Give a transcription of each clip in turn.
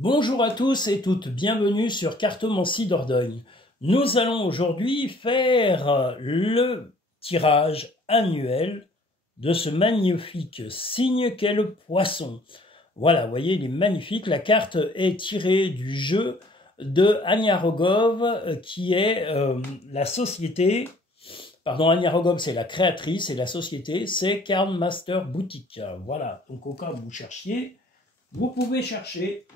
Bonjour à tous et toutes, bienvenue sur Cartomancie Dordogne. Nous allons aujourd'hui faire le tirage annuel de ce magnifique signe qu'est le poisson. Voilà, vous voyez, il est magnifique. La carte est tirée du jeu de Anya Rogov, qui est la société... Pardon, Anya Rogov, c'est la créatrice, et la société, c'est Card Master Boutique. Voilà, donc au cas où vous cherchiez, vous pouvez chercher...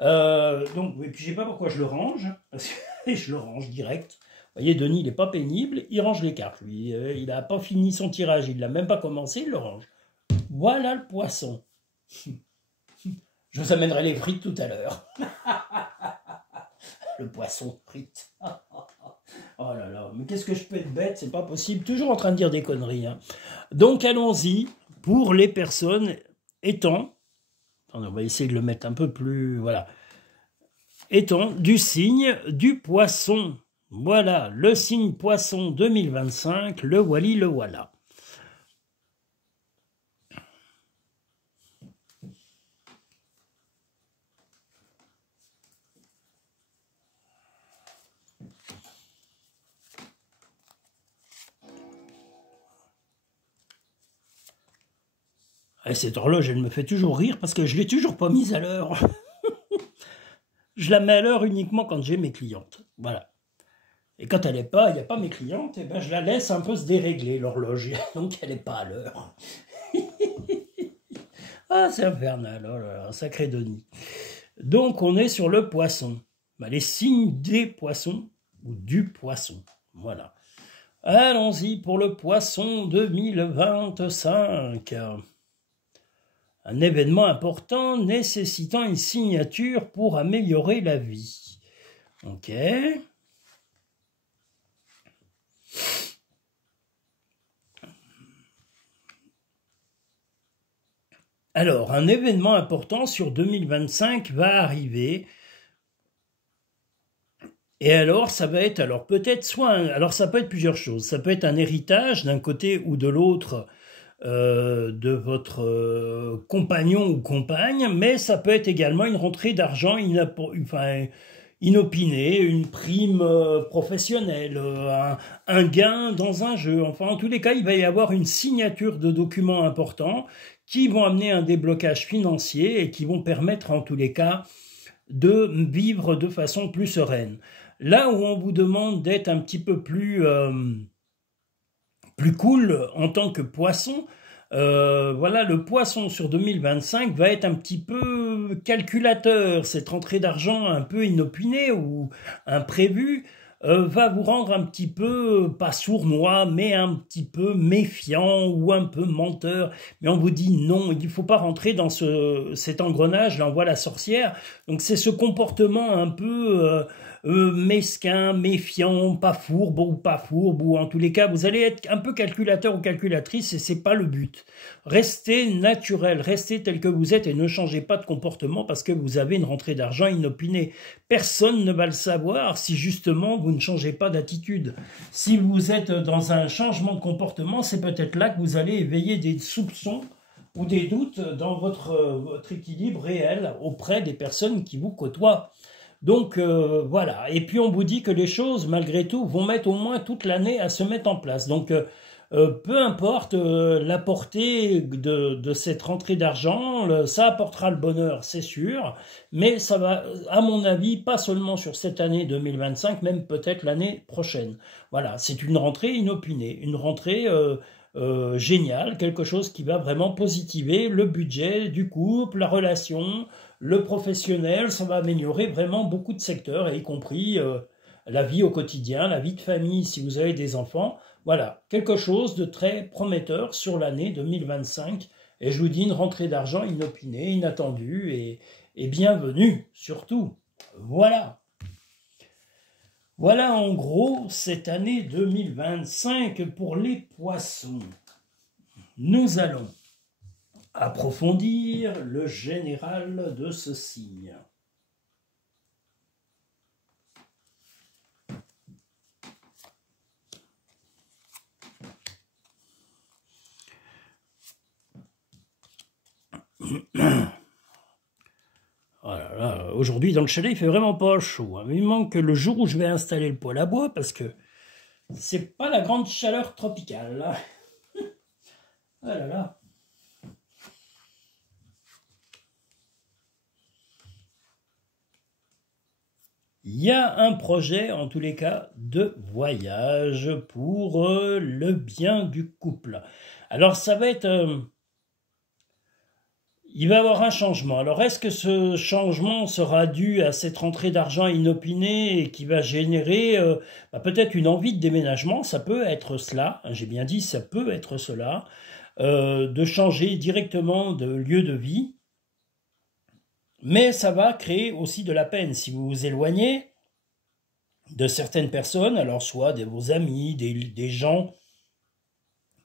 donc, et puis je sais pas pourquoi je le range, parce que je le range direct. Vous voyez, Denis, il n'est pas pénible, il range les cartes, lui. Il n'a pas fini son tirage, il l'a même pas commencé, il le range. Voilà le poisson. Je vous amènerai les frites tout à l'heure. Le poisson frites. Oh là là, mais qu'est-ce que je peux être bête, c'est pas possible. Toujours en train de dire des conneries. Hein. Donc allons-y, pour les personnes étant... Attendez, on va essayer de le mettre un peu plus... Voilà. Étant du signe du poisson. Voilà, le signe poisson 2025, le Wally, le voilà. Et cette horloge, elle me fait toujours rire parce que je ne l'ai toujours pas mise à l'heure. Je la mets à l'heure uniquement quand j'ai mes clientes. Voilà. Et quand elle n'est pas, il n'y a pas mes clientes, et ben je la laisse un peu se dérégler, l'horloge. Donc elle n'est pas à l'heure. Ah, c'est infernal, oh là là, sacré Denis. Donc on est sur le poisson. Ben, les signes des poissons ou du poisson. Voilà. Allons-y pour le poisson 2025. Un événement important nécessitant une signature pour améliorer la vie. Ok. Alors, un événement important sur 2025 va arriver. Et alors, ça va être, alors peut-être soit, alors ça peut être plusieurs choses. Ça peut être un héritage d'un côté ou de l'autre de votre compagnon ou compagne, mais ça peut être également une rentrée d'argent inopinée, une prime professionnelle, un gain dans un jeu. Enfin, en tous les cas, il va y avoir une signature de documents importants qui vont amener un déblocage financier et qui vont permettre, en tous les cas, de vivre de façon plus sereine. Là où on vous demande d'être un petit peu plus cool en tant que poisson, voilà, le poisson sur 2025 va être un petit peu calculateur. Cette rentrée d'argent un peu inopinée ou imprévue va vous rendre un petit peu, pas sournois, mais un petit peu méfiant ou un peu menteur. Mais on vous dit non, il ne faut pas rentrer dans cet engrenage, là on voit la sorcière. Donc c'est ce comportement un peu... mesquin, méfiant, pas fourbe ou en tous les cas, vous allez être un peu calculateur ou calculatrice et c'est pas le but. Restez naturel, restez tel que vous êtes et ne changez pas de comportement parce que vous avez une rentrée d'argent inopinée. Personne ne va le savoir si justement vous ne changez pas d'attitude. Si vous êtes dans un changement de comportement, c'est peut-être là que vous allez éveiller des soupçons ou des doutes dans votre équilibre réel auprès des personnes qui vous côtoient. Donc voilà, et puis on vous dit que les choses, malgré tout, vont mettre au moins toute l'année à se mettre en place. Donc peu importe la portée de cette rentrée d'argent, ça apportera le bonheur, c'est sûr, mais ça va, à mon avis, pas seulement sur cette année 2025, même peut-être l'année prochaine. Voilà, c'est une rentrée inopinée, une rentrée... géniale, quelque chose qui va vraiment positiver le budget du couple, la relation, le professionnel, ça va améliorer vraiment beaucoup de secteurs, et y compris la vie au quotidien, la vie de famille si vous avez des enfants. Voilà, quelque chose de très prometteur sur l'année 2025. Et je vous dis une rentrée d'argent inopinée, inattendue et bienvenue surtout. Voilà. Voilà en gros cette année 2025 pour les poissons. Nous allons approfondir le général de ce signe. Oh là Voilà. Aujourd'hui, dans le chalet, il fait vraiment pas chaud, hein. Mais il manque le jour où je vais installer le poêle à bois, parce que c'est pas la grande chaleur tropicale, là. Ah là là. Il y a un projet, en tous les cas, de voyage pour le bien du couple. Alors, ça va être... il va y avoir un changement. Alors, est-ce que ce changement sera dû à cette rentrée d'argent inopinée et qui va générer peut-être une envie de déménagement? Ça peut être cela, j'ai bien dit, ça peut être cela, de changer directement de lieu de vie. Mais ça va créer aussi de la peine si vous vous éloignez de certaines personnes, alors soit de vos amis, des gens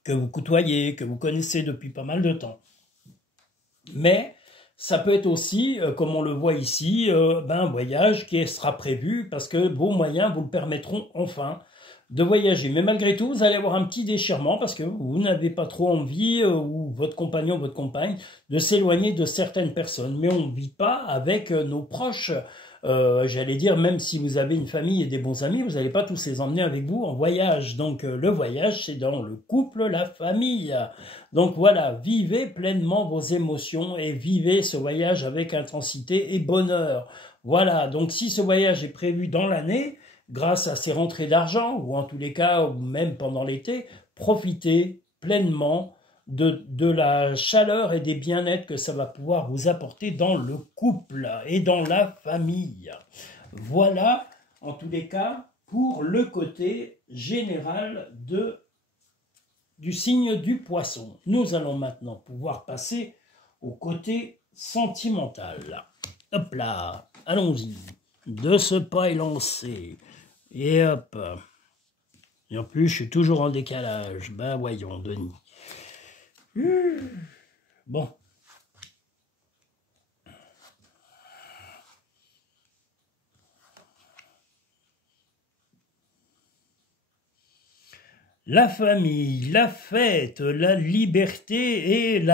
que vous côtoyez, que vous connaissez depuis pas mal de temps. Mais ça peut être aussi, comme on le voit ici, un voyage qui sera prévu parce que vos moyens vous le permettront enfin de voyager. Mais malgré tout, vous allez avoir un petit déchirement parce que vous n'avez pas trop envie, ou votre compagnon, votre compagne, de s'éloigner de certaines personnes. Mais on ne vit pas avec nos proches. J'allais dire, même si vous avez une famille et des bons amis, vous n'allez pas tous les emmener avec vous en voyage. Donc le voyage, c'est dans le couple, la famille. Donc voilà, vivez pleinement vos émotions et vivez ce voyage avec intensité et bonheur. Voilà, donc si ce voyage est prévu dans l'année, grâce à ces rentrées d'argent, ou en tous les cas, ou même pendant l'été, profitez pleinement de la chaleur et des bien-être que ça va pouvoir vous apporter dans le couple et dans la famille. Voilà, en tous les cas, pour le côté général du signe du poisson. Nous allons maintenant pouvoir passer au côté sentimental. Hop là, allons-y. De ce pas élancé. Et hop. Et en plus, je suis toujours en décalage. Ben voyons, Denis. Bon. La famille, la fête, la liberté et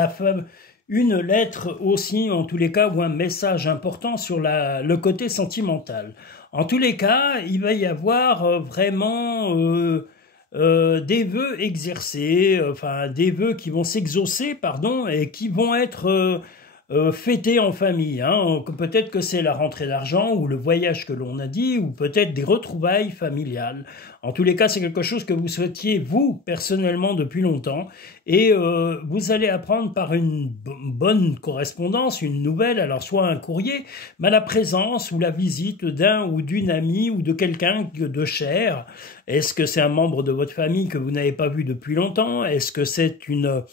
une lettre aussi, en tous les cas, ou un message important sur le côté sentimental. En tous les cas, il va y avoir vraiment des vœux exercés, enfin des vœux qui vont s'exaucer, pardon, et qui vont être fêtés en famille. Hein. Peut-être que c'est la rentrée d'argent ou le voyage que l'on a dit, ou peut-être des retrouvailles familiales. En tous les cas, c'est quelque chose que vous souhaitiez, vous, personnellement, depuis longtemps. Et vous allez apprendre par une bonne correspondance, une nouvelle, alors soit un courrier, mais la présence ou la visite d'un ou d'une amie ou de quelqu'un de cher. Est-ce que c'est un membre de votre famille que vous n'avez pas vu depuis longtemps? Est-ce que c'est une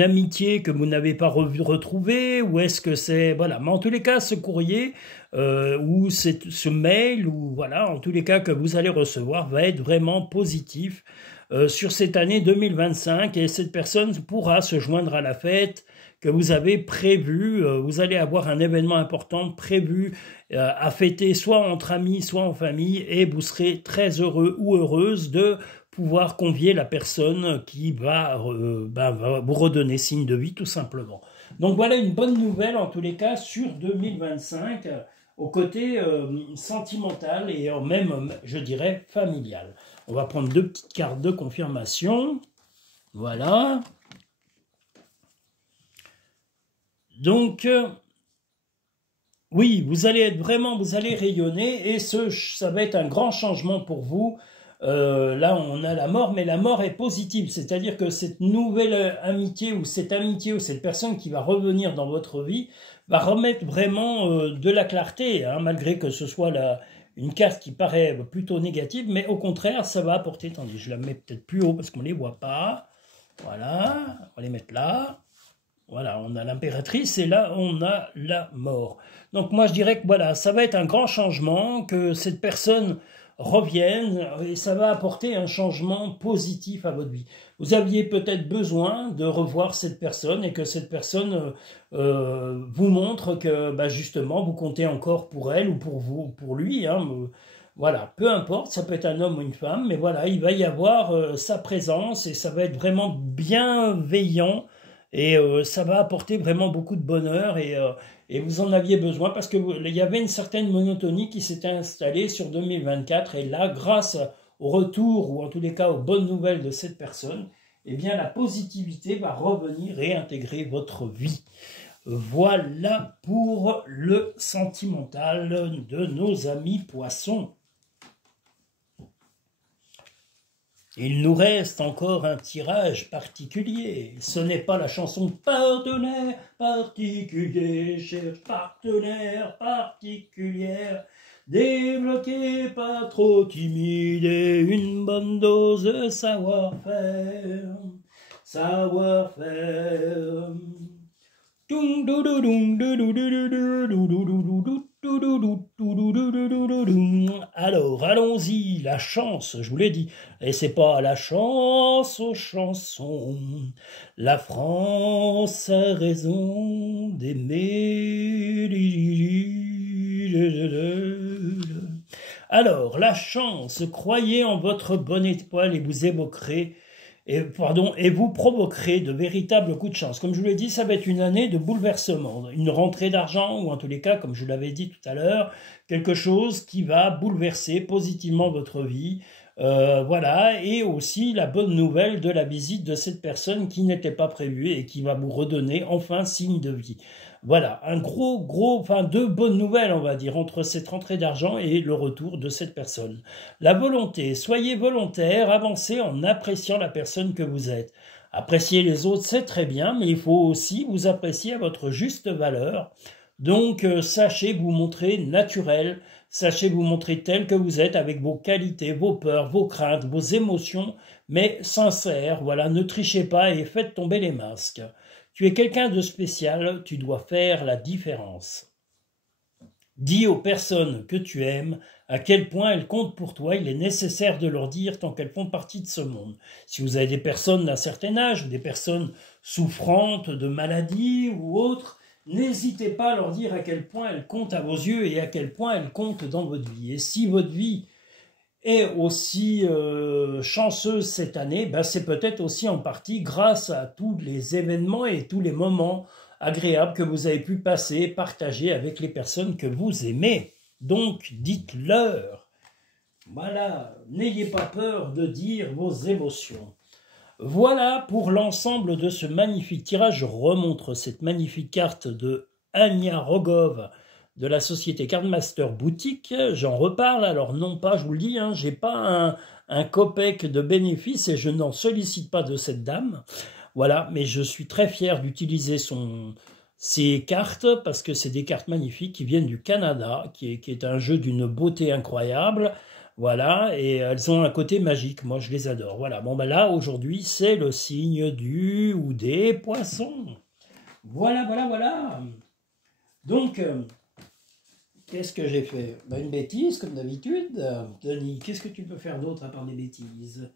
amitié que vous n'avez pas retrouvée, ou est-ce que c'est... Voilà, mais en tous les cas, ce courrier, ou ce mail, ou voilà, en tous les cas que vous allez recevoir, va être vraiment positif sur cette année 2025, et cette personne pourra se joindre à la fête que vous avez prévue. Vous allez avoir un événement important prévu à fêter, soit entre amis, soit en famille, et vous serez très heureux ou heureuse de pouvoir convier la personne qui va vous redonner signe de vie, tout simplement. Donc voilà une bonne nouvelle, en tous les cas, sur 2025, au côté sentimental et même, je dirais, familial. On va prendre 2 petites cartes de confirmation. Voilà. Donc, oui, vous allez être vraiment, vous allez rayonner, et ça va être un grand changement pour vous. Là, on a la mort, mais la mort est positive, c'est-à-dire que cette nouvelle amitié ou cette personne qui va revenir dans votre vie va remettre vraiment de la clarté, hein, malgré que ce soit une carte qui paraît plutôt négative, mais au contraire, ça va apporter... Attendez, je la mets peut-être plus haut parce qu'on ne les voit pas. Voilà, on va les mettre là. Voilà, on a l'impératrice et là, on a la mort. Donc moi, je dirais que voilà, ça va être un grand changement, que cette personne revienne, et ça va apporter un changement positif à votre vie. Vous aviez peut-être besoin de revoir cette personne, et que cette personne vous montre que justement, vous comptez encore pour elle ou pour vous, pour lui. Hein, voilà, peu importe, ça peut être un homme ou une femme, mais voilà, il va y avoir sa présence, et ça va être vraiment bienveillant et ça va apporter vraiment beaucoup de bonheur et vous en aviez besoin parce que il y avait une certaine monotonie qui s'était installée sur 2024 et là, grâce au retour ou en tous les cas aux bonnes nouvelles de cette personne, eh bien la positivité va revenir réintégrer votre vie. Voilà pour le sentimental de nos amis poissons. Il nous reste encore un tirage particulier. Ce n'est pas la chanson partenaire particulier, cher partenaire particulière. Débloqué, pas trop timide et une bonne dose de savoir-faire. Savoir-faire. Alors, allons-y, la chance, je vous l'ai dit. Et c'est pas la chance aux chansons. La France a raison d'aimer. Alors, la chance, croyez en votre bonne étoile et vous évoquerez et vous provoquerez de véritables coups de chance. Comme je vous l'ai dit, ça va être une année de bouleversement, une rentrée d'argent, ou en tous les cas, comme je l'avais dit tout à l'heure, quelque chose qui va bouleverser positivement votre vie. Voilà, et aussi la bonne nouvelle de la visite de cette personne qui n'était pas prévue et qui va vous redonner enfin signe de vie. Voilà, deux bonnes nouvelles, on va dire, entre cette rentrée d'argent et le retour de cette personne. La volonté, soyez volontaire, avancez en appréciant la personne que vous êtes. Apprécier les autres, c'est très bien, mais il faut aussi vous apprécier à votre juste valeur. Donc, sachez vous montrer naturel, sachez vous montrer tel que vous êtes avec vos qualités, vos peurs, vos craintes, vos émotions, mais sincères. Voilà, ne trichez pas et faites tomber les masques. Tu es quelqu'un de spécial, tu dois faire la différence. Dis aux personnes que tu aimes à quel point elles comptent pour toi, il est nécessaire de leur dire tant qu'elles font partie de ce monde. Si vous avez des personnes d'un certain âge, ou des personnes souffrantes de maladies ou autres, n'hésitez pas à leur dire à quel point elles comptent à vos yeux et à quel point elles comptent dans votre vie. Et si votre vie est aussi chanceuse cette année, ben c'est peut-être aussi en partie grâce à tous les événements et tous les moments agréables que vous avez pu passer, partager avec les personnes que vous aimez. Donc, dites-leur. Voilà, n'ayez pas peur de dire vos émotions. Voilà pour l'ensemble de ce magnifique tirage. Je remontre cette magnifique carte de Anya Rogov de la société Cardmaster Boutique. J'en reparle, alors non pas, je vous le dis, j'ai pas un copec de bénéfice et je n'en sollicite pas de cette dame. Voilà, mais je suis très fier d'utiliser ces cartes parce que c'est des cartes magnifiques qui viennent du Canada, qui est un jeu d'une beauté incroyable. Voilà, et elles ont un côté magique, moi je les adore. Voilà, bon ben là, aujourd'hui, c'est le signe du ou des poissons. Voilà, voilà, voilà. Donc, qu'est-ce que j'ai fait? Ben, une bêtise, comme d'habitude. Denis, qu'est-ce que tu peux faire d'autre à part des bêtises?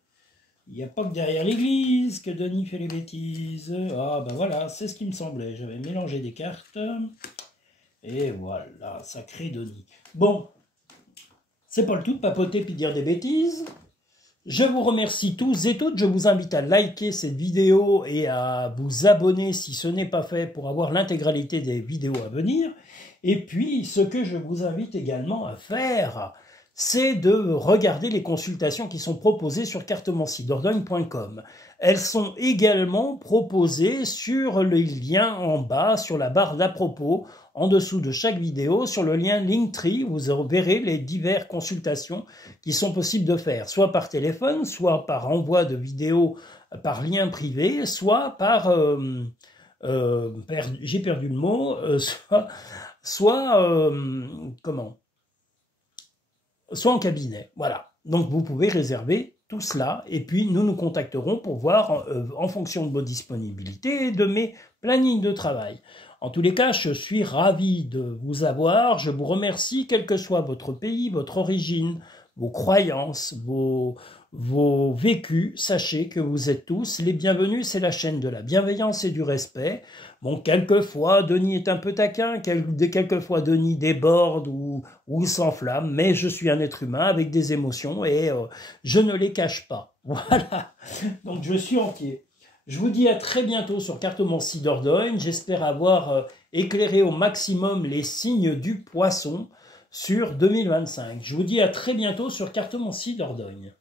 Il n'y a pas que derrière l'église que Denis fait les bêtises. Ah ben voilà, c'est ce qui me semblait. J'avais mélangé des cartes. Et voilà, sacré Denis. Bon, c'est pas le tout de papoter puis dire des bêtises. Je vous remercie tous et toutes. Je vous invite à liker cette vidéo et à vous abonner si ce n'est pas fait pour avoir l'intégralité des vidéos à venir. Et puis, ce que je vous invite également à faire, c'est de regarder les consultations qui sont proposées sur cartomanciedordogne.com. Elles sont également proposées sur le lien en bas, sur la barre d'à propos, en dessous de chaque vidéo, sur le lien Linktree, vous verrez les diverses consultations qui sont possibles de faire, soit par téléphone, soit par envoi de vidéos par lien privé, soit par, j'ai perdu le mot, soit en cabinet. Voilà. Donc vous pouvez réserver tout cela et puis nous nous contacterons pour voir en fonction de vos disponibilités et de mes plannings de travail. En tous les cas, je suis ravi de vous avoir. Je vous remercie, quel que soit votre pays, votre origine, vos croyances, vos vécus. Sachez que vous êtes tous les bienvenus. C'est la chaîne de la bienveillance et du respect. Bon, quelquefois, Denis est un peu taquin. Quelquefois, Denis déborde ou s'enflamme. Mais je suis un être humain avec des émotions et je ne les cache pas. Voilà. Donc, je suis entier. Je vous dis à très bientôt sur Cartomancie Dordogne. J'espère avoir éclairé au maximum les signes du poisson sur 2025. Je vous dis à très bientôt sur Cartomancie Dordogne.